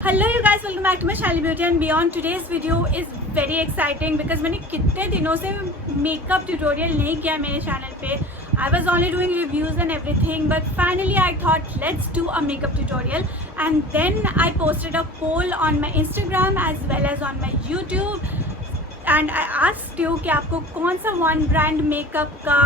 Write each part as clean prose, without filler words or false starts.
Hello you guys, welcome back to my channel Beauty and Beyond. Today's video is very exciting because मैंने कितने दिनों से makeup tutorial नहीं किया मेरे चैनल पे. I was only doing reviews and everything, but finally I thought let's do a makeup tutorial, and then I posted a poll on my Instagram as well as on my YouTube, and I asked you कि आपको कौन सा one brand makeup का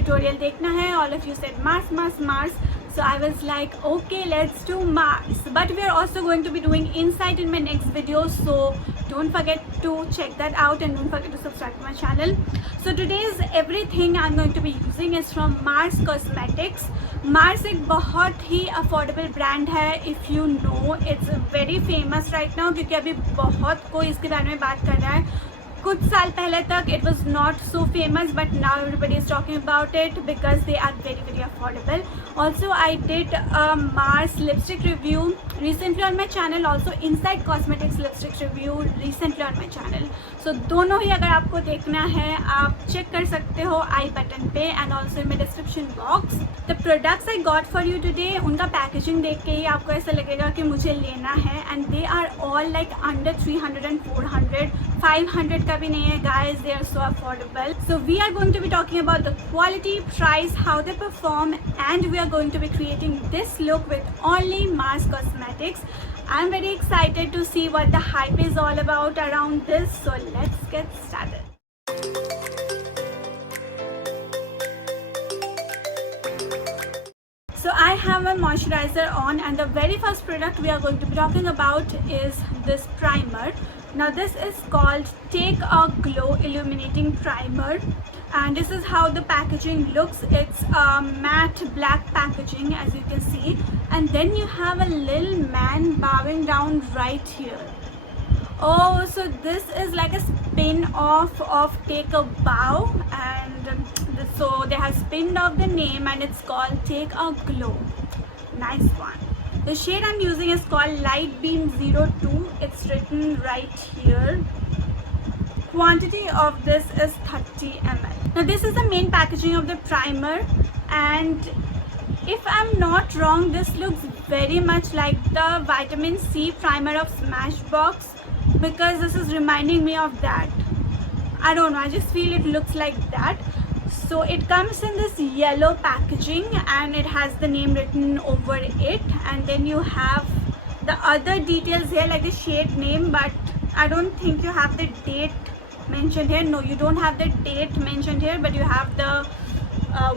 tutorial देखना है. All of you said Mars. So I was like, okay, let's do Mars. But we are also going to be doing Insight in my next video. So don't forget to check that out and don't forget to subscribe to my channel. So today's everything I'm going to be using is from Mars Cosmetics. Mars एक बहुत ही affordable brand है. If you know, it's very famous right now क्योंकि अभी बहुत कोई इसके बारे में बात कर रहा है. कुछ साल पहले तक it was not so famous, but now everybody is talking about it because they are very affordable. Also I did a Mars lipstick review recently on my channel, also Insight Cosmetics lipstick review recently on my channel. So दोनों ही अगर आपको देखना है आप check कर सकते हो आई button पे and also in my description box. The products I got for you today, उनका पैकेजिंग देख के ही आपको ऐसा लगेगा कि मुझे लेना है, and they are all like under 300 and 400, 500 का भी नहीं है guys. They are so affordable. So we are going to be talking about the quality, price, how they perform, and we are going to be creating this look with only Mars Cosmetics. I'm very excited to see what the hype is all about around this. So let's get started. So I have a moisturizer on, and the very first product we are going to be talking about is this primer. Now this is called Take a Glow Illuminating Primer, and this is how the packaging looks. It's a matte black packaging as you can see, and then you have a little man bowing down right here. Oh, so this is like a spin-off of Take a Bow, and so they have spinned off the name and it's called Take a Glow. Nice one. The shade I'm using is called Light Beam 02. It's written right here. Quantity of this is 30 ml. Now this is the main packaging of the primer, and if I'm not wrong, this looks very much like the vitamin C primer of Smashbox, because this is reminding me of that. I don't know, I just feel it looks like that. So it comes in this yellow packaging and it has the name written over it, and then you have the other details here like the shade name, but I don't think you have the date mentioned here. No, you don't have the date mentioned here, but you have the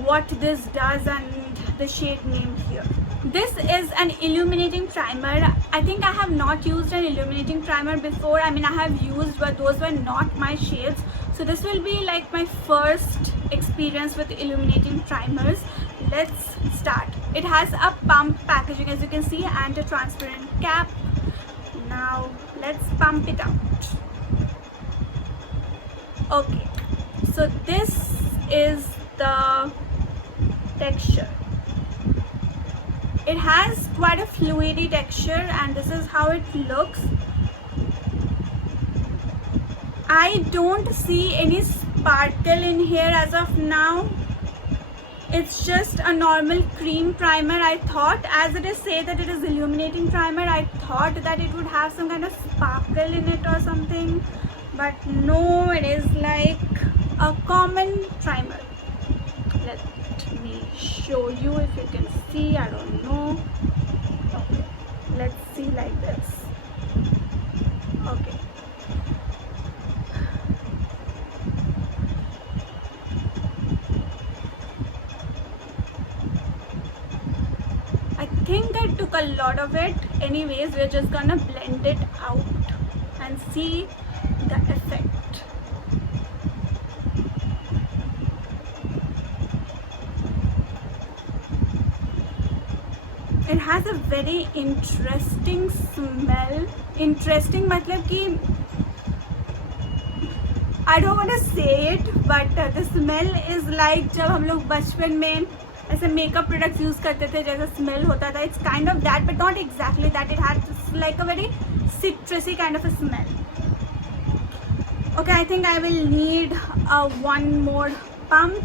what this does and the shade name here. This is an illuminating primer. I think I have not used an illuminating primer before. I mean, I have used, but those were not my shades. So this will be like my first experience with illuminating primers. Let's start. It has a pump packaging as you can see and a transparent cap. Now let's pump it out. Okay, so this is the texture. It has quite a fluidy texture, and this is how it looks. I don't see any sparkle in here as of now. It's just a normal cream primer. I thought, as it is say that it is illuminating primer, I thought that it would have some kind of sparkle in it or something, but no, it is like a common primer. Let me show you if you can see. I don't know. Okay, let's see like this. Okay, I think I took a lot of it. Anyways, we're just gonna blend it out and see the effect. It has a very interesting smell. Interesting मतलब कि I don't want to say it, but the smell is like जब हम लोग बचपन में ऐसे makeup products use करते थे जैसा स्मेल होता था. It's kind of that, but not exactly that. It has like a very citrusy kind of a smell. Okay, I think I will need one more pump.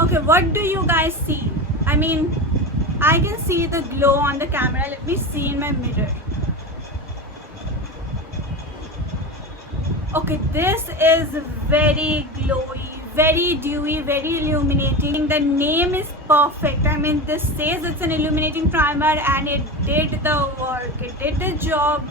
Okay, what do you guys see? I mean, I can see the glow on the camera. Let me see in my mirror. Okay, this is very glowy, very dewy, very illuminating. The name is perfect. I mean, this says it's an illuminating primer and it did the work. It did the job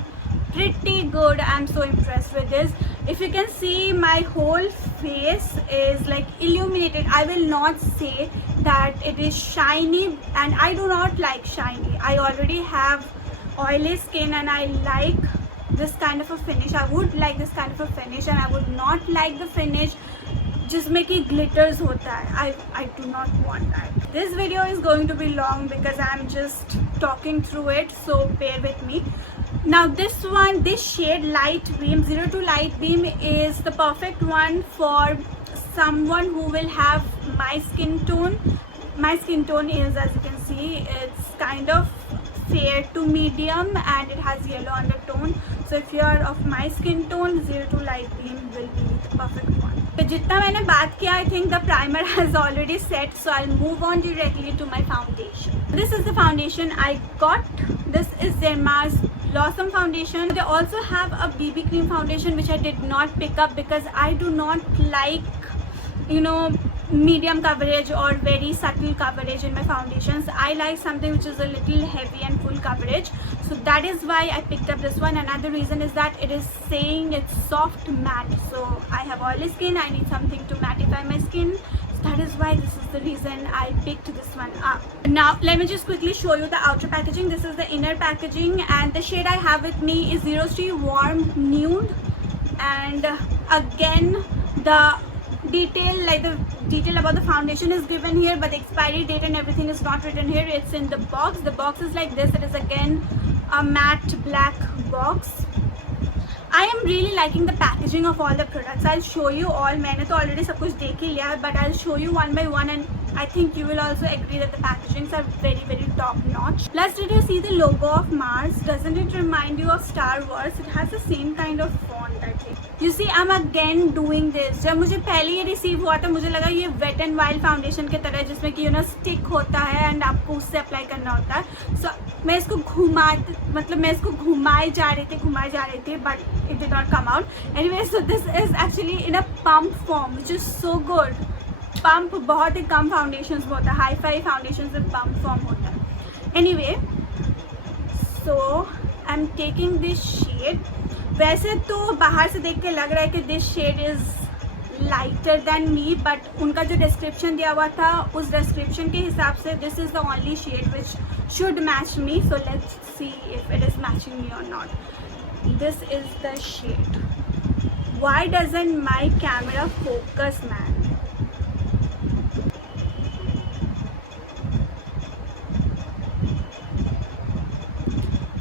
pretty good. I'm so impressed with this. If you can see, my whole face is like illuminated. I will not say that it is shiny, and I do not like shiny. I already have oily skin and I like this kind of a finish. I would like this kind of a finish, and I would not like the finish जिसमें कि glitters होता है. I do not want that. This video is going to be long because I'm just talking through it, so bear with me. Now this shade Light Beam 02 Light Beam is the perfect one for someone who will have my skin tone. My skin tone is, as you can see, it's kind of fair to medium and it has yellow undertone. So if you are of my skin tone, 02 Light Beam will be the perfect one. तो जितना मैंने बात किया, I think the primer has already set, so I'll move on directly to my foundation. This is the foundation I got. This is Derma's Blossom foundation. They also have a BB cream foundation which I did not pick up because I do not like, you know, medium coverage or very subtle coverage in my foundations. I like something which is a little heavy and full coverage, so that is why I picked up this one. Another reason is that it is saying it's soft matte, so I have oily skin, I need something to mattify my skin, so that is why this is the reason I picked this one up. Now let me just quickly show you the outer packaging. This is the inner packaging, and the shade I have with me is 03 Warm Nude, and again the detail about the foundation is given here, but the expiry date and everything is not written here. It's in the box. The box is like this. It is again a matte black box. I am really liking the packaging of all the products. I'll show you all. मैंने तो already सब कुछ देख ही लिया, but I'll show you one by one, and I think you will also agree that the packagings are very, very top notch. Plus, did you see the logo of Mars? Doesn't it remind you of Star Wars? It has the same kind of font, I think. You see, I'm again doing this. जब मुझे पहले ये receive हुआ था, मुझे लगा ये wait and wild foundation के तरह, जिसमें कि स्टिक होता है एंड आपको उससे अप्लाई करना होता है. सो मैं इसको घुमाए जा रही थी but it did not come out. Anyway, so this is actually in a pump form, which is so good. Pump बहुत ही कम foundations में होता है, hi-fi foundations में pump form होता है. Anyway, so I'm taking this shade. वैसे तो बाहर से देख के लग रहा है कि this shade is lighter than me, but उनका जो description दिया हुआ था, उस description के हिसाब से this is the only shade which should match me. So let's see if it is matching me or not. This is the shade. Why doesn't my camera focus, man?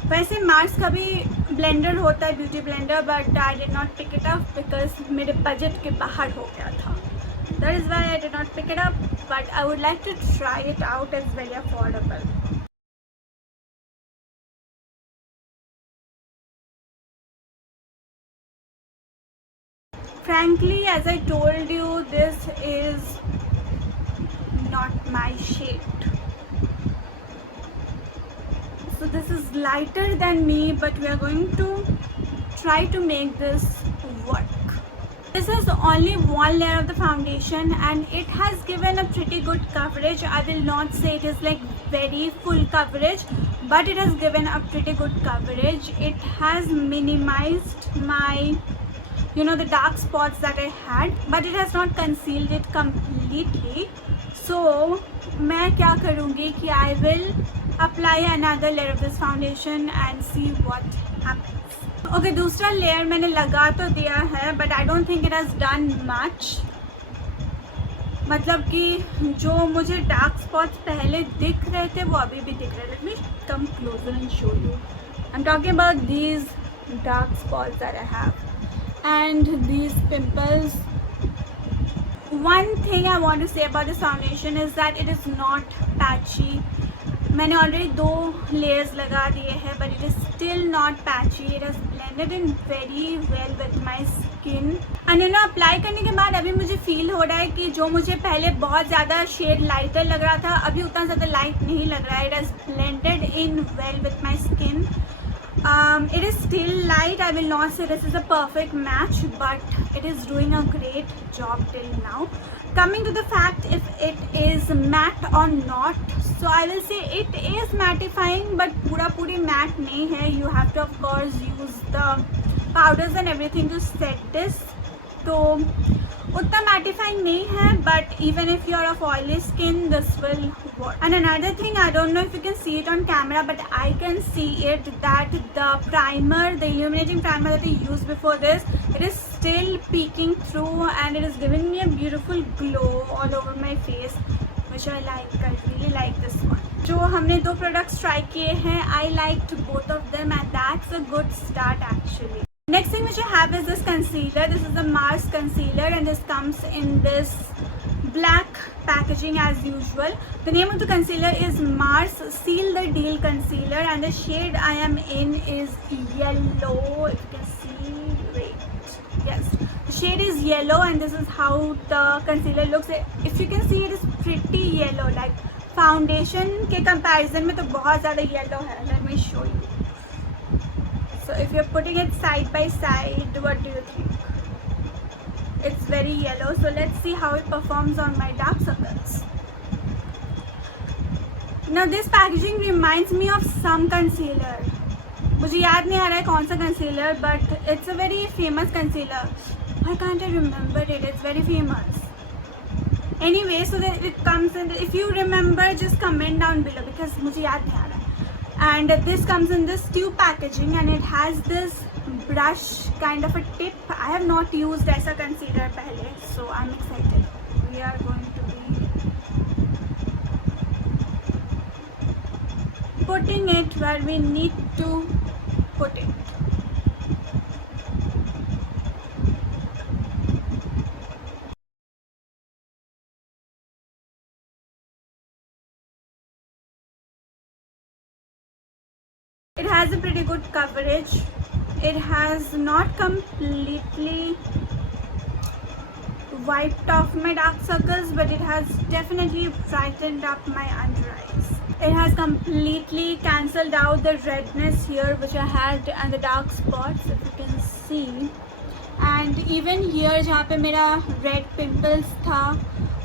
वैसे Mars का भी blender होता है, beauty blender, but I did not pick it up because मेरे budget के बाहर हो गया था. That is why I did not pick it up, but I would like to try it out. It's very affordable. Frankly, as I told you, this is not my shade. So this is lighter than me, but we are going to try to make this work. This is only one layer of the foundation and it has given a pretty good coverage. I will not say it is like very full coverage, but it has given a pretty good coverage. It has minimized my the dark spots that I had, but it has not concealed it completely. So मैं क्या करूँगी कि I will apply another layer of this foundation and see what happens. Okay, दूसरा layer मैंने लगा तो दिया है, but I don't think it has done much. मतलब कि जो मुझे dark spots पहले दिख रहे थे वो अभी भी दिख रहे हैं. Let me come closer and show you. I'm talking about these dark spots that I have and these pimples. One thing I want to say about this foundation is that it is not patchy. मैंने already 2 layers लगा दिए हैं, but it is still not patchy. It has blended in very well with my skin. And apply करने के बाद अभी मुझे feel हो रहा है कि जो मुझे पहले बहुत ज़्यादा शेड लाइटर लग रहा था, अभी उतना ज़्यादा लाइट नहीं लग रहा है. It has blended in well with my skin. It is still light. I will not say this is a perfect match, but it is doing a great job till now. Coming to the fact if it is matte or not, so I will say it is mattifying, but पूरी matte नहीं है. You have to of course use the powders and everything to set this. तो उतना mattifying नहीं है, but even if you are of oily skin, this will work. And another thing, I don't know if you can see it on camera, but I can see it that the primer, the illuminating primer that I used before this, it is still peeking through and it is giving me a beautiful glow all over my face, which I like. I really like this one. जो हमने दो products try किए हैं, I liked both of them and that's a good start actually. Next thing which I have is this concealer. This is the Mars concealer and this comes in this black packaging as usual. The name of the concealer is Mars Seal the Deal Concealer and the shade I am in is yellow. If you can see, wait, yes, the shade is yellow and this is how the concealer looks. If you can see, it is pretty yellow, like foundation के comparison में तो बहुत ज़्यादा yellow है. Let me show you. So if you're putting it side by side, what do you think? It's very yellow. So let's see how it performs on my dark circles. Now this packaging reminds me of some concealer. मुझे याद नहीं आ रहा है कौन सा concealer, but it's a very famous concealer. Why can't I remember it? It's very famous. Anyway, so that it comes in. If you remember, just comment down below because मुझे याद नहीं आ रहा है. And this comes in this tube packaging and it has this brush kind of a tip. I have not used ऐसा concealer पहले, so I'm excited. We are going to be putting it where we need to put it. It has a pretty good coverage. It has not completely wiped off my dark circles, but it has definitely brightened up my under eyes. It has completely cancelled out the redness here which I had and the dark spots, if you can see. And even here जहाँ पे मेरा red pimples था,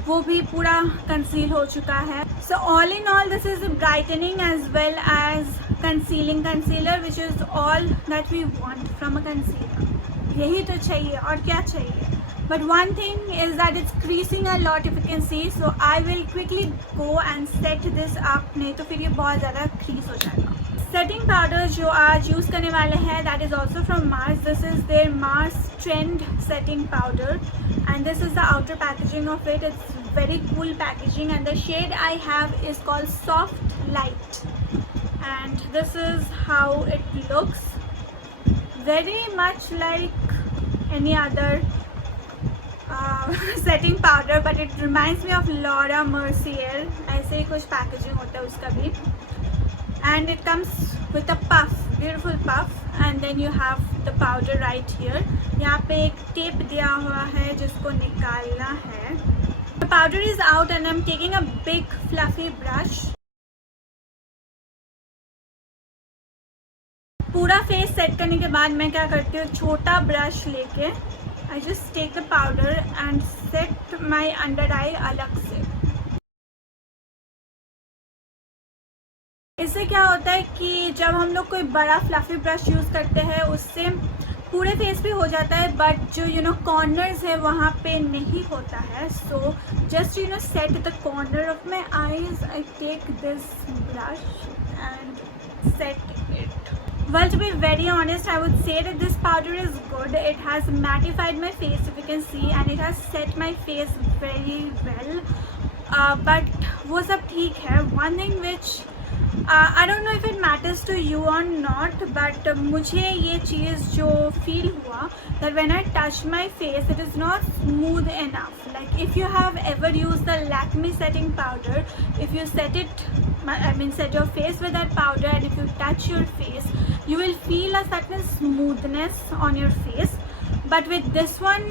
वो भी पूरा conceal हो चुका है. So all in all, this is a brightening as well as concealing concealer, which is all that we want from a concealer. यही तो चाहिए और क्या चाहिए. But one thing is that it's creasing a lot, if you can see. So I will quickly go and set this up, नहीं तो फिर ये बहुत ज़्यादा crease हो जाएगा. Setting powder जो आज use करने वाले हैं, that is also from Mars. This is their Mars Trend Setting Powder and this is the outer packaging of it. It's very cool packaging and the shade I have is called Soft Light and this is how it looks. Very much like any other setting powder, but it reminds me of Laura Mercier. ऐसे ही कुछ packaging होता है उसका भी. And it comes with a puff, beautiful puff, and then you have the powder right here. यहाँ पे एक tape दिया हुआ है जिसको निकालना है. The powder is out and I'm taking a big fluffy brush. पूरा फेस सेट करने के बाद मैं क्या करती हूँ, छोटा ब्रश लेके I just take the powder and set my under eye अलग से. इससे क्या होता है कि जब हम लोग कोई बड़ा फ्लफी ब्रश यूज़ करते हैं उससे पूरे फेस पे हो जाता है, बट जो कॉर्नर्स है वहाँ पे नहीं होता है. So just set the corner of my eyes. I take this brush and set it. Well, to be very honest, I would say that this powder is good. It has mattified my face, if you can see, and it has set my face very well. But वो सब ठीक है. One thing which I don't know if it matters to you or not, but मुझे ये चीज़ जो feel हुआ that when I touch my face, it is not smooth enough. Like if you have ever used the Lakme setting powder, if you set it, set your face with that powder and if you touch your face, you will feel a certain smoothness on your face. But with this one,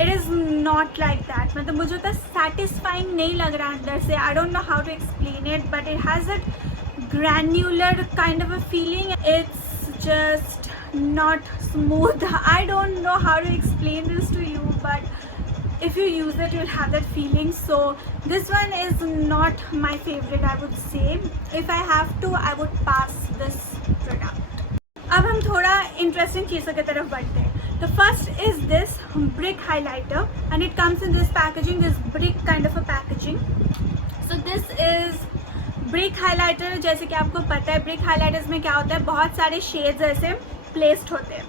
it is not like that. मतलब मुझे तो satisfying नहीं लग रहा अंदर से. I don't know how to explain it, but it has that granular kind of a feeling. It's just not smooth. I don't know how to explain this to you, but if you use it you'll have that feeling. So this one is not my favorite, I would say. If I have to, I would pass this product. अब हम थोड़ा interesting चीज़ों की तरफ बढ़ते हैं. The first is this brick highlighter and it comes in this packaging, this brick kind of a packaging. So this is brick highlighter. जैसे कि आपको पता है brick highlighters में क्या होता है, बहुत सारे शेड्स ऐसे प्लेस्ड होते हैं.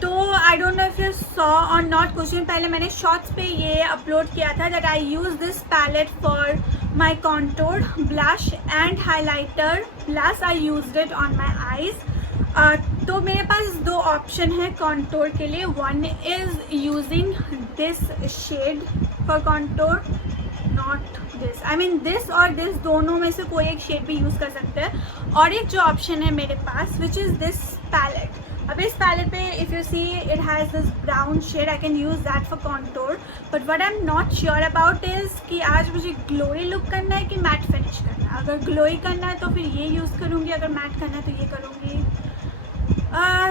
तो I don't know if you saw और नॉट, कुछ दिन पहले मैंने शॉर्ट्स पे ये अपलोड किया था that I use this palette for my contour blush and highlighter plus I used it on my eyes. तो मेरे पास दो ऑप्शन है कॉन्टोर के लिए. One is using this shade for contour, not this. I mean this और this दोनों में से कोई एक शेड भी यूज़ कर सकते हैं. और एक जो ऑप्शन है मेरे पास विच इज़ दिस पैलेट. अब इस पैलेट पे if you see it has this brown shade, I can use that for contour. But what I am not sure about is कि आज मुझे ग्लोई लुक करना है कि मैट फिनिश करना है. अगर ग्लोई करना है तो फिर ये यूज़ करूँगी, अगर मैट करना है तो ये करूँगी.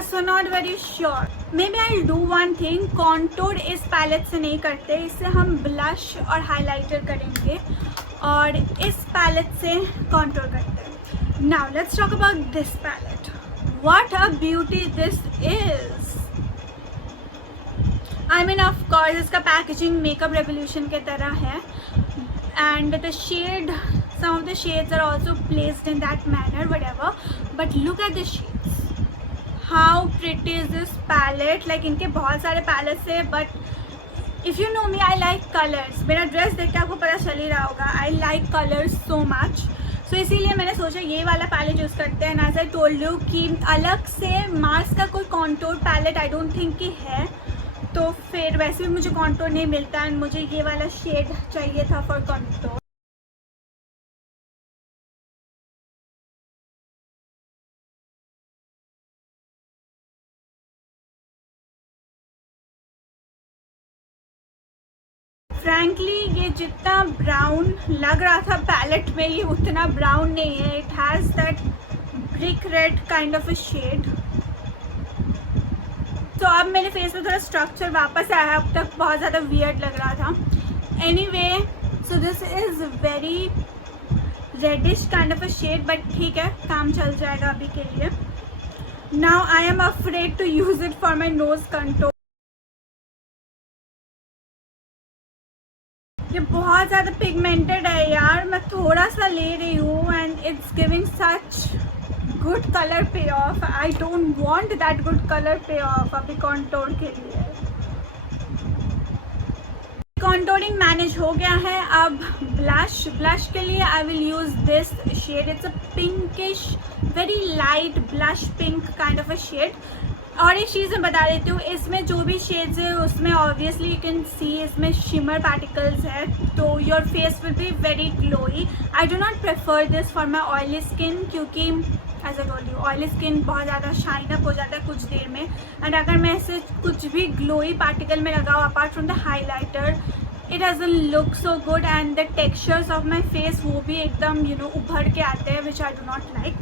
So not very sure. Maybe I do one thing, contour इस पैलेट से नहीं करते, इससे हम ब्लश और हाईलाइटर करेंगे और इस पैलेट से कॉन्टोर करते हैं. Now let's talk about this palette. What a beauty this is! I mean, of course, इसका packaging Makeup Revolution के तरह है, and the shade, some of the shades are also placed in that manner, whatever. But look at the shades. How pretty is this palette? Like इनके बहुत सारे palettes हैं, but if you know me, I like colors. मेरा dress देख के आपको पता चल ही रहा होगा. I like colors so much. तो इसीलिए मैंने सोचा ये वाला पैलेट यूज़ करते हैं. एज आई टोल्ड यू कि अलग से मार्स का कोई contour palette I don't think कि है, तो फिर वैसे भी मुझे कॉन्टोर नहीं मिलता एंड मुझे ये वाला शेड चाहिए था फॉर कॉन्टोर. फ्रैंकली ये जितना ब्राउन लग रहा था पैलेट में, ये उतना ब्राउन नहीं है. It has that brick red kind of a shade. तो अब मेरे फेस में थोड़ा स्ट्रक्चर वापस आया, अब तक बहुत ज़्यादा वियर्ड लग रहा था. Anyway, so this is very reddish kind of a shade, but ठीक है, काम चल जाएगा अभी के लिए. Now I am afraid to use it for my nose contour. ये बहुत ज़्यादा पिगमेंटेड है यार. मैं थोड़ा सा ले रही हूँ and it's giving such good colour pay off. I don't want that good colour pay off अभी कॉन्टोर के लिए. कॉन्टोरिंग मैनेज हो गया है. अब ब्लश के लिए I will use this shade. It's a pinkish very light blush pink kind of a shade. और एक चीज़ मैं बता देती हूँ, इसमें जो भी शेड्स है उसमें ऑब्वियसली यू कैन सी इसमें शिमर पार्टिकल्स है, तो your face will be very glowy. I do not prefer this for my oily skin, क्योंकि as I told you oily skin बहुत ज़्यादा शाइन अप हो जाता है कुछ देर में. एंड अगर मैं ऐसे कुछ भी ग्लोई पार्टिकल में लगाऊँ apart from the highlighter, it doesn't look so good and the textures of my face वो भी एकदम यू नो उभर के आते हैं, which I do not like.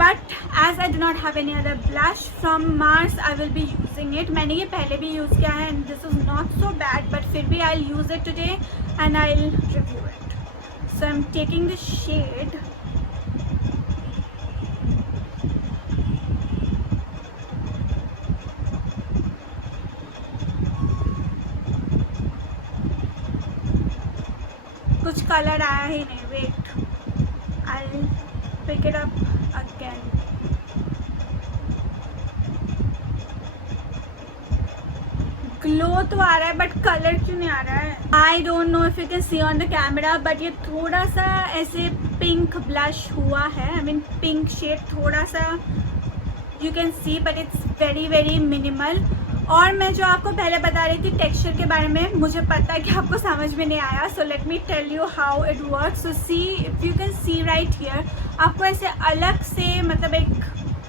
But as I do not have any other blush from Mars, I will be using it. मैंने ये पहले भी यूज़ किया है and this is not so bad, but फिर भी I'll use it today and I'll review it. So I'm taking the shade. कुछ colour आया ही नहीं. Wait, I'll pick it up again. Glow तो आ रहा है बट कलर क्यों नहीं आ रहा है. I don't know if you can C on the camera, but ये थोड़ा सा ऐसे पिंक ब्लश हुआ है. आई मीन पिंक शेड थोड़ा सा you can C, but it's very very minimal. और मैं जो आपको पहले बता रही थी टेक्सचर के बारे में, मुझे पता है कि आपको समझ में नहीं आया. So let me tell you how it works. So see, if you can see right here, आपको ऐसे अलग से मतलब एक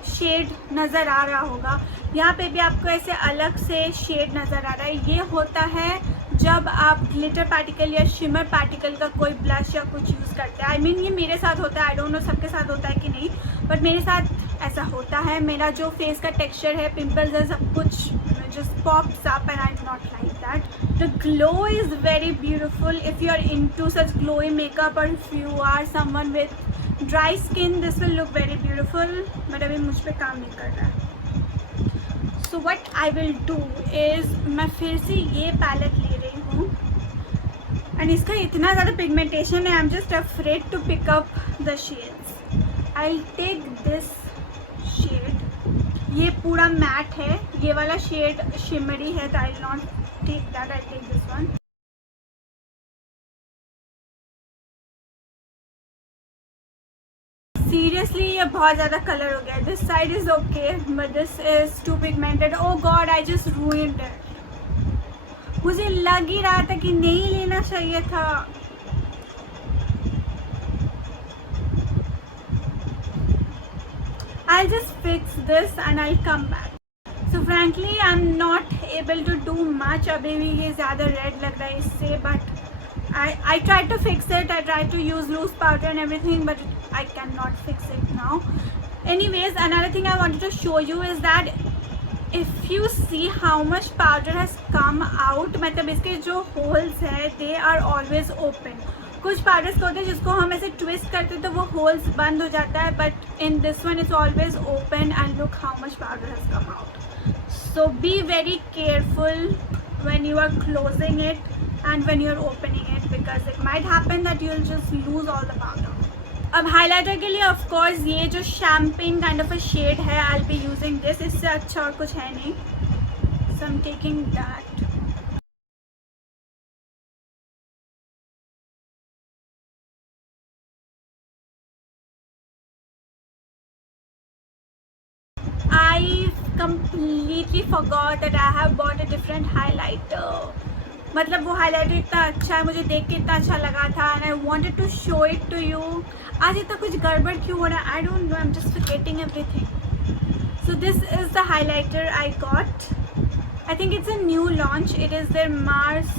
शेड नज़र आ रहा होगा. यहाँ पे भी आपको ऐसे अलग से शेड नज़र आ रहा है. ये होता है जब आप ग्लिटर पार्टिकल या शिमर पार्टिकल का कोई ब्लश या कुछ यूज़ करते हैं. आई मीन ये मेरे साथ होता है, आई डोंट नो सबके साथ होता है कि नहीं, बट मेरे साथ ऐसा होता है. मेरा जो फेस का टेक्सचर है, पिंपल्स है, सब कुछ just pops up and I do not like that. The glow is very beautiful. If you are into such glowy makeup or if you are someone with dry skin, this will look very beautiful. But अभी मुझ पे काम नहीं कर रहा है. So what I will do is मैं फिर से ये पैलेट ले रही हूँ and इसका इतना ज़्यादा पिगमेंटेशन है, I'm just afraid to pick up the shades. I'll take this shade. ये पूरा मैट है, ये वाला शेड शिमरी है, तो I will not take that, I take this one. Seriously ये बहुत ज़्यादा कलर हो गया. This side is okay but this is too pigmented. Oh God, I just ruined it. मुझे लग ही रहा था कि नहीं लेना चाहिए था. I'll just fix this and I'll come back. So frankly I'm not able to do much. अभी भी ये ज़्यादा red लग रहा है इससे, but I tried to fix it. I tried to use loose powder and everything, but I cannot fix it now. Anyways, another thing I wanted to show you is that if you see how much powder has come out, मतलब इसके जो holes हैं they are always open. कुछ powders होते हैं जिसको हम ऐसे ट्विस्ट करते हैं तो वो होल्स बंद हो जाता है, but in this one it's always open and look how much powder has come out. So be very careful when you are closing it and when you are opening it, because it might happen that you will just lose all the powder. अब highlighter के लिए of course ये जो champagne kind of a shade है, I will be using this. इससे अच्छा और कुछ है नहीं, so I am taking that. I completely forgot that I have bought a different highlighter. मतलब वो highlighter इतना अच्छा है, मुझे देख के इतना अच्छा लगा था and I wanted to show it to you. आज इतना कुछ गड़बड़ क्यों हो रहा है? I don't know. I'm just forgetting everything. So this is the highlighter I got. I think it's a new launch. It is their Mars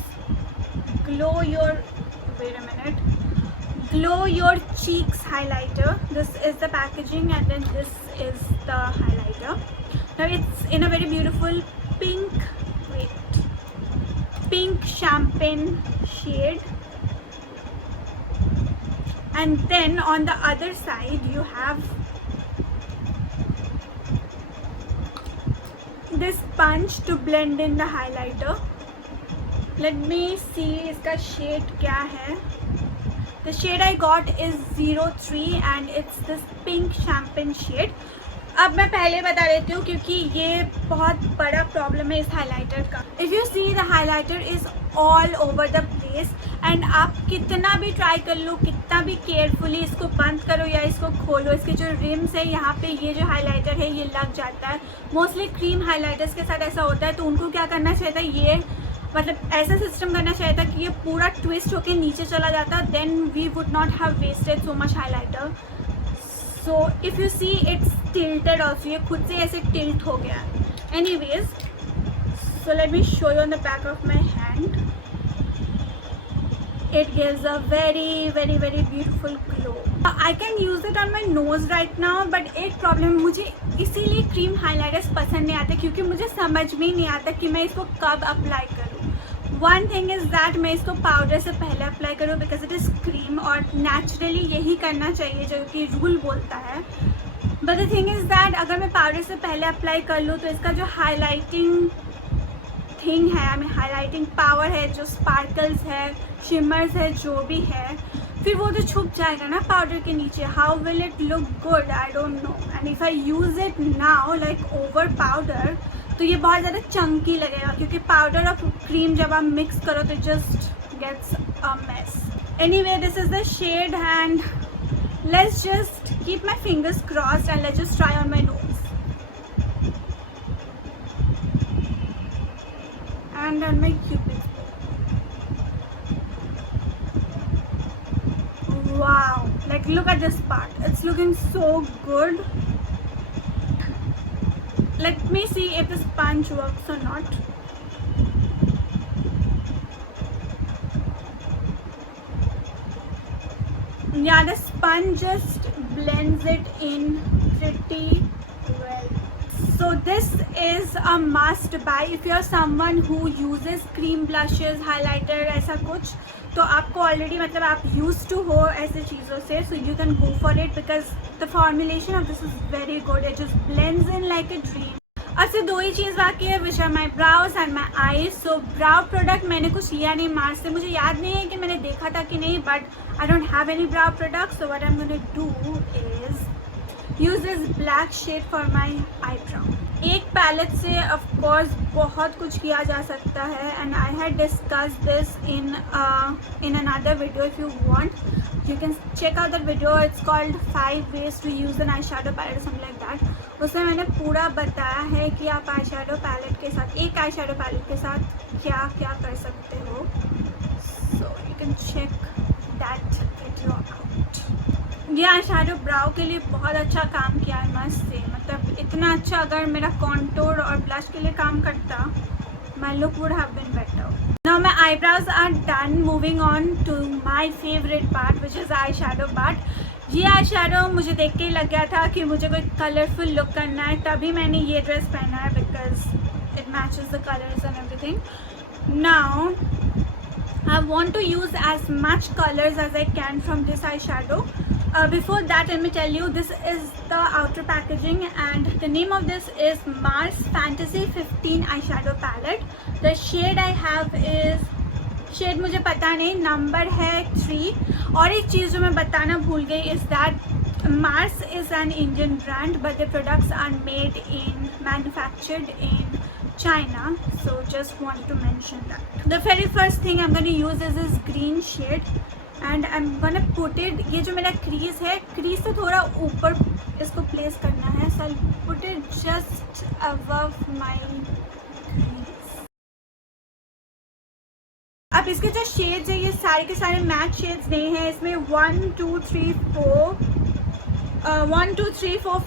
Glow Your. Wait a minute. Glow Your Cheeks highlighter. This is the packaging and then this is the highlighter. Now it's in a very beautiful pink champagne shade, and then on the other side you have this sponge to blend in the highlighter. Let me see इसका shade क्या है. The shade I got is 03 and it's this pink champagne shade. अब मैं पहले बता देती हूँ क्योंकि ये बहुत बड़ा प्रॉब्लम है इस हाइलाइटर का. If you see the highlighter is all over the place and आप कितना भी ट्राई कर लो, कितना भी केयरफुली इसको बंद करो या इसको खोलो, इसके जो रिम्स है यहाँ पे ये जो हाइलाइटर है ये लग जाता है. मोस्टली क्रीम हाइलाइटर्स के साथ ऐसा होता है, तो उनको क्या करना चाहिए था, ये मतलब ऐसा सिस्टम करना चाहिए था कि ये पूरा ट्विस्ट होके नीचे चला जाता, then we would not have wasted so much highlighter. So if you see it's tilted also, ये खुद से ऐसे टिल्ट हो गया. Anyways, so let me show you on the back of my hand. It gives a very beautiful glow. I can use it on my nose right now, but एक problem, मुझे इसीलिए cream highlighters पसंद नहीं आते क्योंकि मुझे समझ में नहीं आता कि मैं इसको कब अप्लाई करूँ. वन थिंग इज़ दैट मैं इसको पाउडर से पहले अप्लाई करूँ बिकॉज इट इज़ क्रीम और नेचुरली यही करना चाहिए जो कि रूल बोलता है. But the thing is that अगर मैं पाउडर से पहले अप्लाई कर लूँ तो इसका जो हाईलाइटिंग थिंग है, आई मीन हाईलाइटिंग पावर है, जो स्पार्कल्स है, शिमर्स है, जो भी है, फिर वो तो छुप जाएगा ना पाउडर के नीचे. How will it look good? I don't know. And if I use it now like over powder तो ये बहुत ज़्यादा चंकी लगेगा क्योंकि पाउडर और क्रीम जब आप मिक्स करो तो just gets a mess. Anyway, this is the shade and let's just keep my fingers crossed and let's just try on my nose and on my cupid's bow. Wow, like look at this part, it's looking so good. Let me see if the sponge works or not. Yeah, the sponge just blends it in pretty So this is a must buy if you are someone who uses cream blushes, highlighter, ऐसा कुछ तो आपको already मतलब आप use to हो ऐसे चीज़ों से, so you can go for it because the formulation of this is very good. It just blends in like a dream. अब से दो ही चीज़ बाकी है which are my brows and my eyes. So brow product मैंने कुछ लिया नहीं मार्च से, मुझे याद नहीं है कि मैंने देखा था कि नहीं, but I don't have any brow product. So what I am gonna do is use this black shade for my eyebrow. एक पैलेट से ऑफ कोर्स बहुत कुछ किया जा सकता है and I had discuss this in another video. If you want you can check out that video. It's called 5 ways to use an eyeshadow palette or something like that. उसमें मैंने पूरा बताया है कि आप आई शेडो पैलेट के साथ, एक आई शेडो पैलेट के साथ क्या क्या कर सकते हो. So you can check that video out. ये आई शेडो ब्राउ के लिए बहुत अच्छा काम किया है, मस्त से. मतलब इतना अच्छा अगर मेरा कॉन्टोर और ब्लश के लिए काम करता, my look would have been better. Now my eyebrows are done. Moving on to my favourite part which is eye shadow part. ये आई शेडो मुझे देख के ही लग गया था कि मुझे कोई कलरफुल लुक करना है, तभी मैंने ये ड्रेस पहना है because it matches the colours and everything. Now I want to use as much colors as I can from this eyeshadow. Before that, let me tell you, this is the outer packaging and the name of this is Mars Fantasy 15 eyeshadow palette. The shade I have is, shade मुझे पता नहीं, number है 3. और एक चीज़ जो मैं बताना भूल गई is that Mars is an Indian brand but the products are manufactured in China, so just wanted to mention that. The very first thing I'm going to use is this green shade and I'm going to put it, ये जो मेरा crease है, crease से थोड़ा ऊपर इसको place करना है, so I'll put it just above my crease. अब इसके जो shades है ये सारे के सारे matte shades नहीं हैं. इसमें 1 2 3 4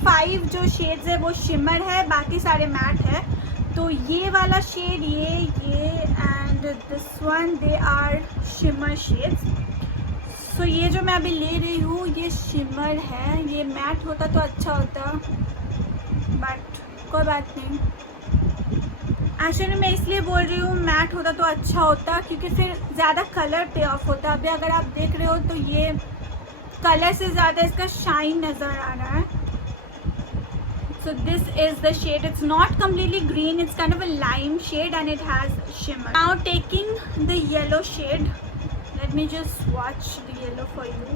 5 जो shades है वो shimmer है, बाकी सारे matte है. तो ये वाला शेड, ये and this one, they are shimmer shades. So ये जो मैं अभी ले रही हूँ ये शिमर है. ये मैट होता तो अच्छा होता बट कोई बात नहीं. एक्चुअली मैं इसलिए बोल रही हूँ मैट होता तो अच्छा होता क्योंकि फिर ज़्यादा कलर पे ऑफ होता. अभी अगर आप देख रहे हो तो ये कलर से ज़्यादा इसका शाइन नज़र आ रहा है. So this is the shade. It's not completely green, it's kind of a lime shade and it has shimmer. Now taking the yellow shade, let me just swatch the yellow for you.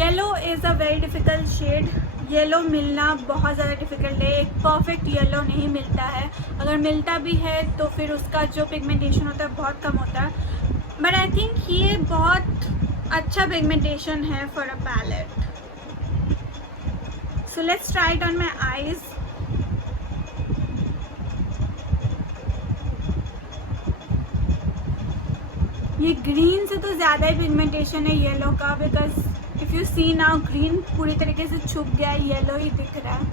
Yellow is a very difficult shade. Yellow मिलना बहुत ज़्यादा difficult है. एक perfect yellow नहीं मिलता है. अगर मिलता भी है तो फिर उसका जो पिगमेंटेशन होता है बहुत कम होता है. बट आई थिंक ये बहुत अच्छा पिगमेंटेशन है for a palette. So let's try it on my eyes. ये ग्रीन से तो ज़्यादा ही पिगमेंटेशन है येलो का, because if you see now green पूरी तरीके से छुप गया है, येलो ही दिख रहा है.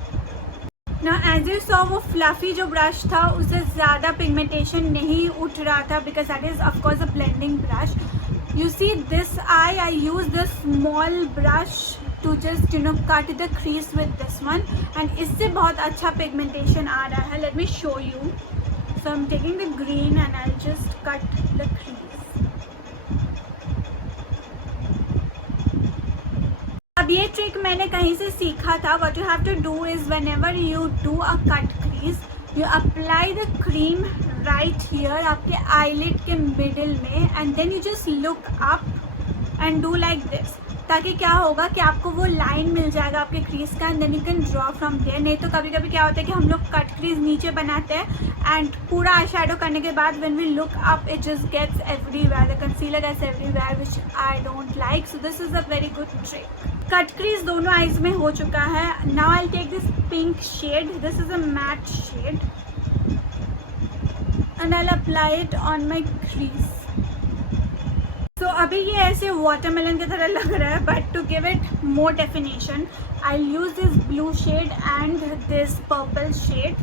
ना एज यू सॉ वो फ्लफ़ी जो ब्रश था उससे ज़्यादा पिगमेंटेशन नहीं उठ रहा था because that is of course a blending brush. You see this I use this small brush to just cut the crease with this one and इससे बहुत अच्छा पिगमेंटेशन आ रहा है. Let me show you. So I am taking the green and I just cut the crease. अब ये trick मैंने कहीं से सीखा था. What you have to do is whenever you do a cut crease you apply the cream right here आपके eyelid के middle में and then you just look up and do like this. ताकि क्या होगा कि आपको वो लाइन मिल जाएगा आपके क्रीज का and then you can draw from there. नहीं तो कभी कभी क्या होता है कि हम लोग कट क्रीज नीचे बनाते हैं एंड पूरा आई शेडो करने के बाद when we look up it just gets everywhere, the concealer gets everywhere which I don't like. So this is a very good trick. Cut crease दोनों आईज में हो चुका है. Now I take this pink shade. This is a matte shade and I apply it on my crease. तो अभी ये ऐसे watermelon की तरह लग रहा है but to give it more definition I use this blue shade and this purple shade.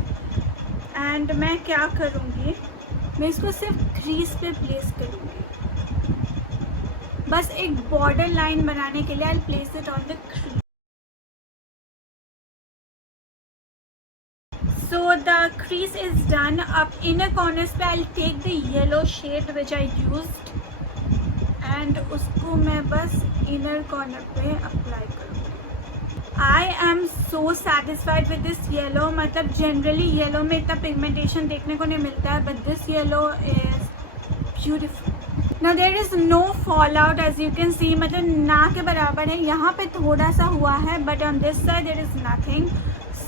And मैं क्या करूँगी, मैं इसको सिर्फ क्रीज पे प्लेस करूँगी. बस एक बॉर्डर लाइन बनाने के लिए I place it on the crease. So the crease is done. अब inner corners पे I'll take the yellow shade which I used and उसको मैं बस inner corner पे apply करूँगी. I am so satisfied with this yellow. मतलब generally yellow में इतना pigmentation देखने को नहीं मिलता है, but this yellow is beautiful. Now there is no fallout as you can see. मतलब ना के बराबर है. यहाँ पे थोड़ा सा हुआ है, but on this side there is nothing.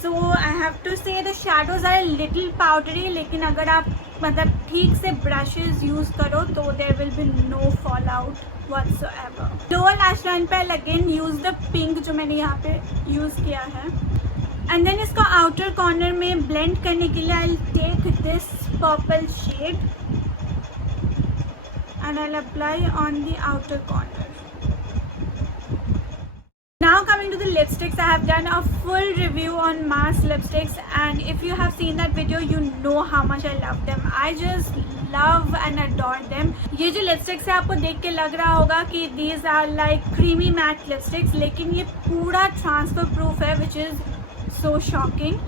So I have to say the shadows are a little powdery, लेकिन अगर आप मतलब ठीक से brushes use करो तो there will be no fallout whatsoever. Lower lash line पे again use the pink जो मैंने यहाँ पे use किया है, and then इसको outer corner में blend करने के लिए I'll take this purple shade and I'll apply on the outer corner. Now coming to the lipsticks, I have done a full review on Mars lipsticks, and if you have seen that video you know how much I love them. I just love and adore them. ये जो lipsticks है आपको देख के लग रहा होगा कि these are like creamy matte lipsticks, लेकिन ये पूरा transfer proof है, which is so shocking.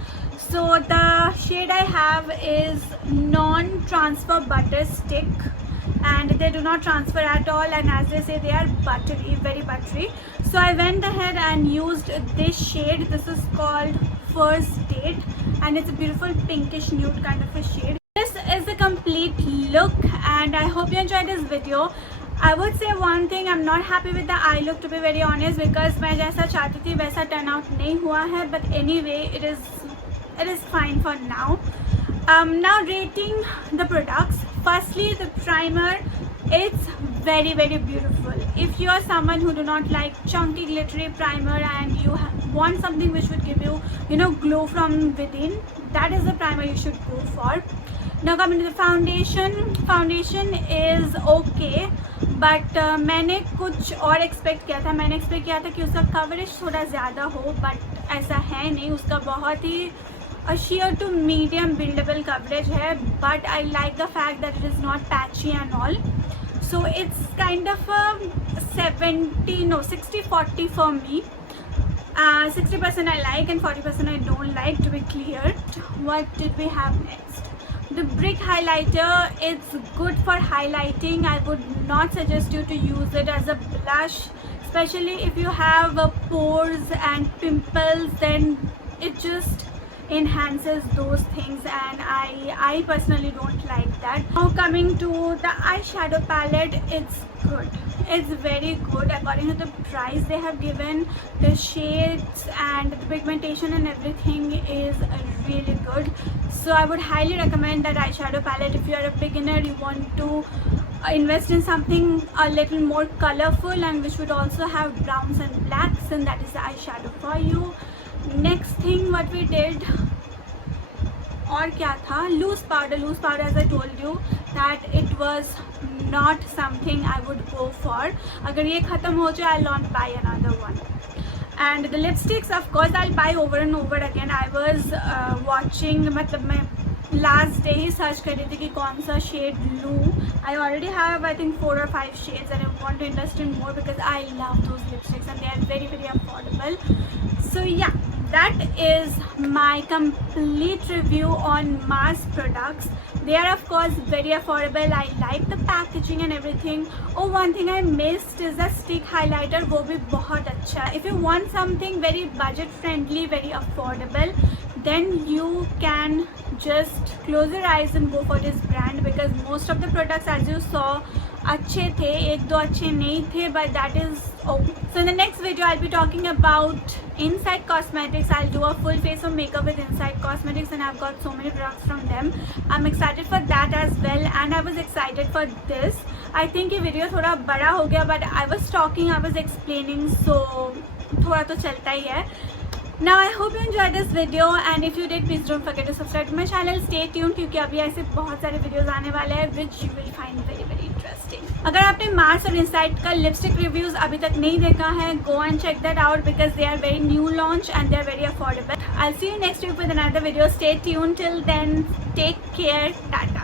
So the shade I have is non-transfer butter stick, and they do not transfer at all, and as they say they are buttery, very buttery. So I went ahead and used this shade. This is called First Date, and it's a beautiful pinkish nude kind of a shade. This is the complete look, and I hope you enjoyed this video. I would say one thing, I'm not happy with the eye look to be very honest, because मैं जैसा चाहती थी वैसा turn out नहीं हुआ है, but anyway it is fine for now. Now rating the products. Firstly, the primer, it's very beautiful. If you are someone who do not like chunky glittery primer and you want something which would give you glow from within, that is the primer you should go for. Now coming to the foundation is okay, but मैंने कुछ और expect किया था. मैंने expect किया था कि उसका coverage थोड़ा ज़्यादा हो, but ऐसा है नहीं. उसका बहुत ही a sheer to medium buildable coverage है, but I like the fact that it is not patchy and all. So it's kind of a 60-40 for me. 60% I like and 40% I don't like, to be clear. What did we have next? The brick highlighter, it's good for highlighting. I would not suggest you to use it as a blush, especially if you have pores and pimples, then it just enhances those things, and I personally don't like that. Now coming to the eyeshadow palette, it's good. It's very good according to the price they have given. The shades and the pigmentation and everything is really good. So I would highly recommend that eyeshadow palette if you are a beginner, you want to invest in something a little more colorful and which would also have browns and blacks, and that is the eyeshadow for you. Next thing what we did, और क्या था, loose powder. As I told you that it was not something I would go for. अगर ये ख़त्म हो जाए I'll not buy another one. And the lipsticks of course I'll buy over and over again. I was watching, मतलब मैं last day ही search कर रही थी कि कौन सा shade लूँ. I already have I think 4 or 5 shades and I want to invest in more because I love those lipsticks and they are very affordable. So yeah, that is my complete review on Mars products. They are of course very affordable. I like the packaging and everything. Oh, one thing I missed is the stick highlighter. वो भी बहुत अच्छा. If you want something very budget friendly, very affordable, then you can just close your eyes and go for this brand, because most of the products as you saw अच्छे थे, एक दो अच्छे नहीं थे, but that is okay. So in the next video I'll be talking about Insight Cosmetics. I'll do a full face of makeup with Insight Cosmetics and I've got so many products from them. I'm excited for that as well, and I was excited for this. I think ये video थोड़ा बड़ा हो गया, but I was talking, I was explaining, so थोड़ा तो चलता ही है. Now I hope you enjoyed this video, and if you did, please don't forget to subscribe to my channel. Stay tuned क्योंकि अभी ऐसे बहुत सारे videos आने वाले हैं which you will find very interesting. अगर आपने Mars और Insight का lipstick reviews अभी तक नहीं देखा है, go and check that out because they are very new launch and they are very affordable. I'll see you next week with another video. Stay tuned till then. Take care. Tata.